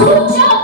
Rotha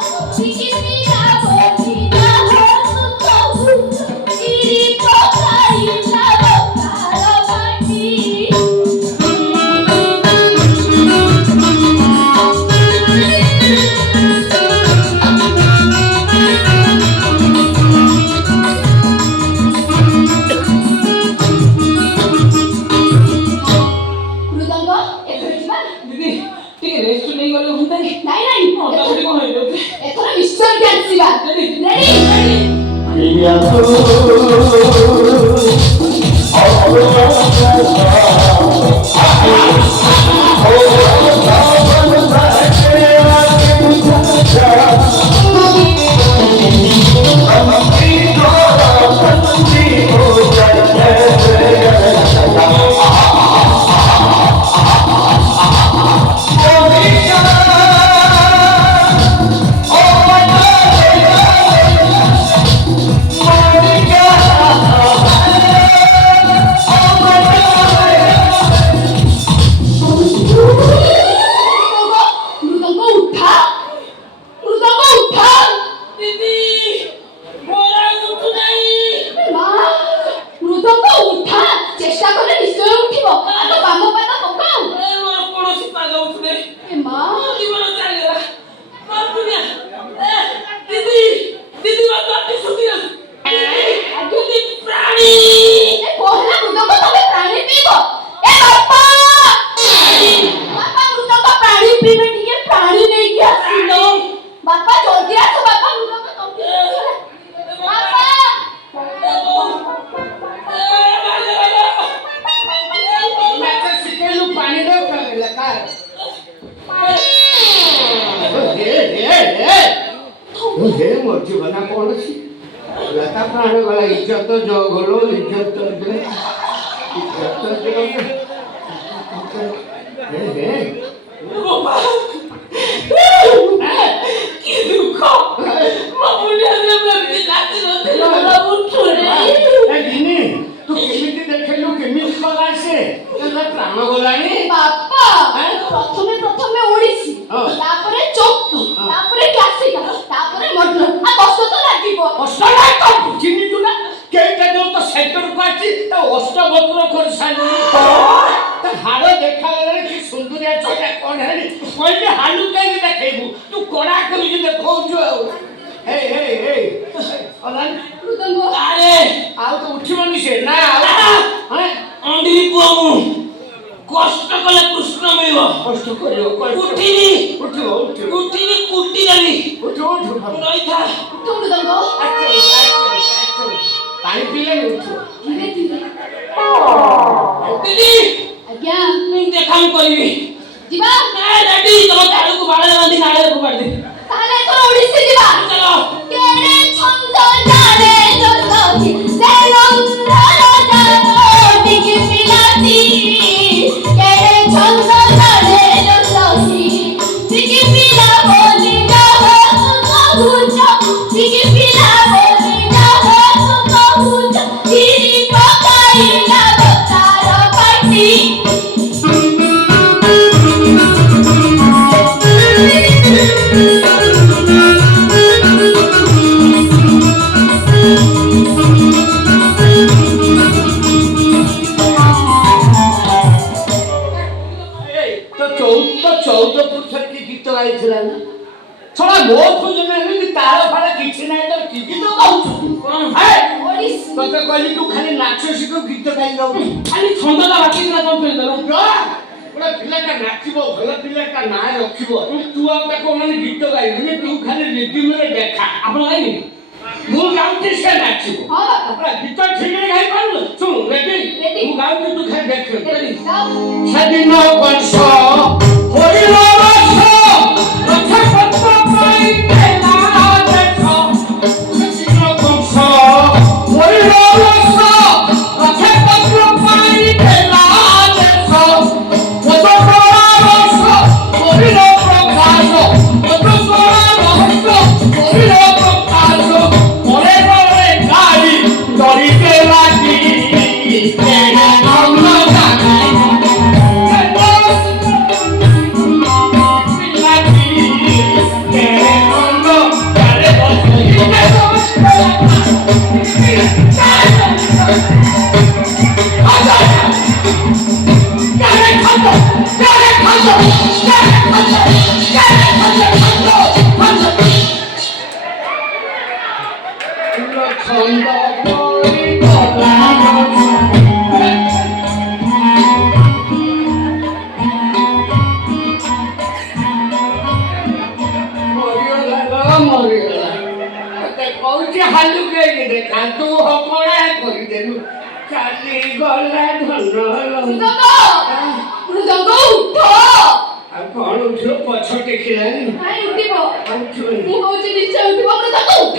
कौन उठो पछ टेकिलानी हाय उठिबो उठो मु कहूची निश्चय उठिबो मृदंग उठ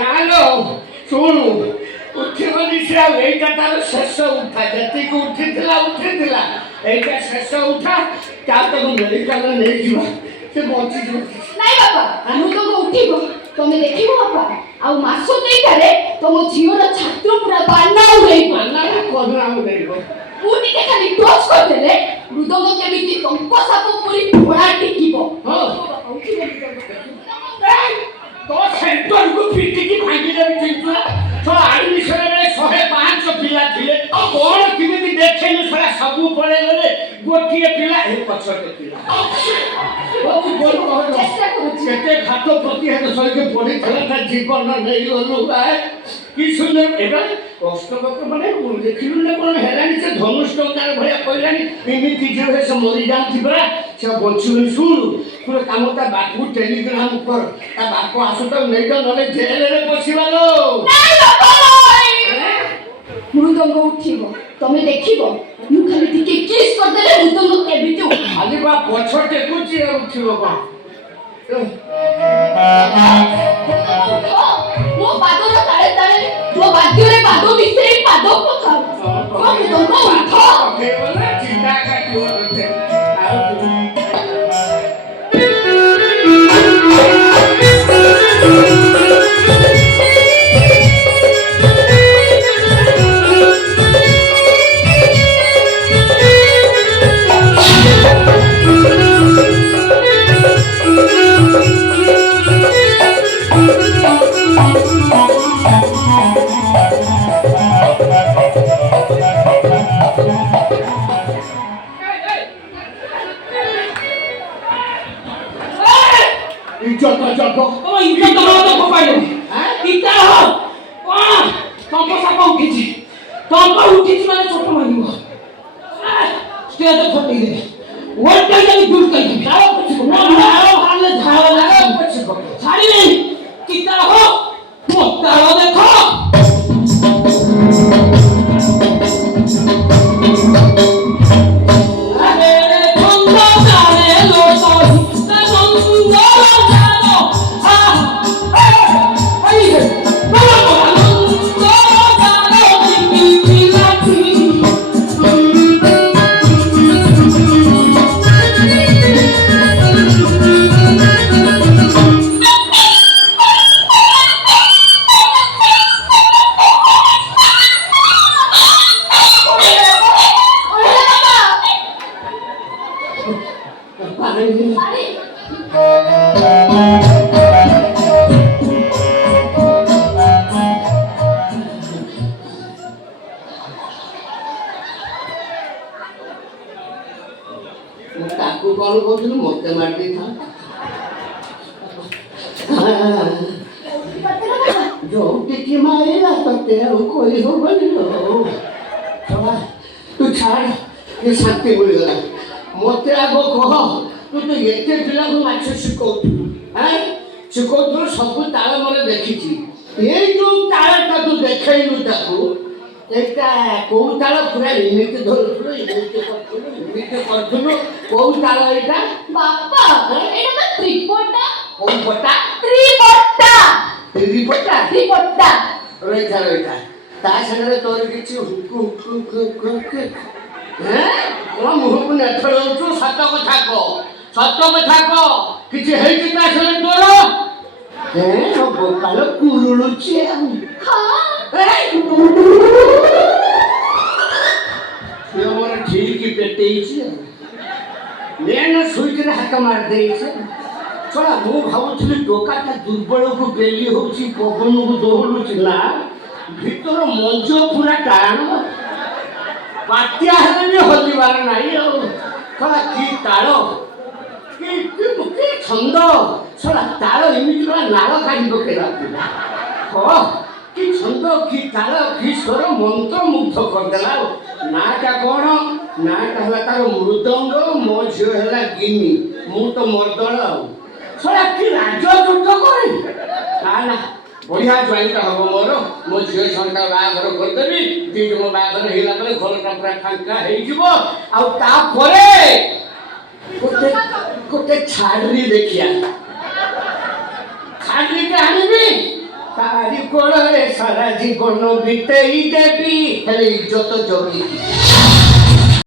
कालो सुनु उठिबो निश्चय एटा तार शेष उठा जति को उठिथिला एटा शेष उठा ता तक मेडिकल नै जीवा से बंची जीव नाही बाबा मृदंग उठिबो तमे देखिबो बाबा आ मासो देइटारे तम जीवन छात्र पूरा बाना उड़ेइबो अन्ना कोदरा उड़ेइबो पुनी के खाली टच करदेले मृदंग केमिति टंक साप पुरी घोड़ा टिकिबो हो तो सेंटर को पिटी की भांगी देबी चिंतुआ तो एडमिशन रे 105 पिला थिले कोन किमिति देखैनु सारा सबु पळे गले गोटिए पिला हे पछटे पिला ओ बोल कह चेष्टा करूची केते घात प्रतिहत सहित पड़ी थला ता जीवन नै गलु भाई कि सुंदर एबा कष्ट करके माने देखिलु ने कोन हेरानी से धनुष टंकार भया कइलानी एमिति जे हे से मरि जांती बरा से बचुन सुन पूरा कामता बापू टेलीग्राम कर ता बापू आसु त नै त नले जेल रे पसिबालो नाही बाबा मृदंग उठिबो तमे देखिबो मु खाली टिके किस करदेले मृदंग केमिति उठ खाली बा पछटे कुची उठिबो बा ମୋ ପାଦର ତାଳେ ତାଳେ ମୋ ବାଦ୍ୟରେ ପାଦ ମିଶେଇ ପାଦ ପକାଉ ମୋ ମୃଦଙ୍ଗ ଉଠ କେବଳ ଚିନ୍ତା କାଟିବ ତତେ ଆଉ ताकू कौन कहथिलु मते मार दे था जो टिकी मारेला तते कोई हो बनिलो चला तू छाड़ ये शांति बोल गला मते आगो कह तू तो एते पिला को माछ शिखौतु हैं शिखौतु सब ताल मने देखिछि ए जो तालटा तू देखैलु ताकू एटा को ताल पूरा इमिते धरथुलो इमिते करथुलो को ताल एटा बापा एटा तो त्रिपटा को पटा त्रिपटा रोइथा ता संगे तोर किछि हुकु हैं को मुह को नथळौछु सत कथा को किछि हेइ ता संगे तोर हैं ओ गोपाल कुरुलुछि हां ये मोर ठीक की पेटेइछि लेन सुइजरे हाथ मार देइछि चला मु भाबुଥିଲି डोकाटा दुर्बल को बेली होछि पवन को दोहलुछि ना भीतर मंज पूरा टाण बात्या हेले भी हलिबार नाही चला की ताळो की छंद चला ताळो इमिति का नाळ काढी बकेला हो कि छंद कि ताल कि स्वर मंत्र मुग्ध करदेला नाटा कौन नाटा हला तार मृदंग मो झियो हला गिनी मु तो मर्दल सला कि राज युद्ध करे ना ବଢିଆ ଜ୍ୱାଇଁଟା ହବ ମୋର। ମୋ ଝିଅ ସନ୍ତା ବାହାଘର କରିଦେବି। ଦିଦି ମୋ ବାହାଘର ହେଇଗଲା ପରେ ଘରଟା ପୁରା ଫାଙ୍କା ହେଇଯିବ। ଆଉ ତାପରେ ଗୋଟେ ଛାଡି ଦେଖିଆ, ଛାଡିକି ଆଣିବି, ତାରି କୋଳରେ ସାରା ଜୀବନ ବିତେଇ ଦେବି, ହେଲେ ଇଜ୍ଜତ ଜଗିକି।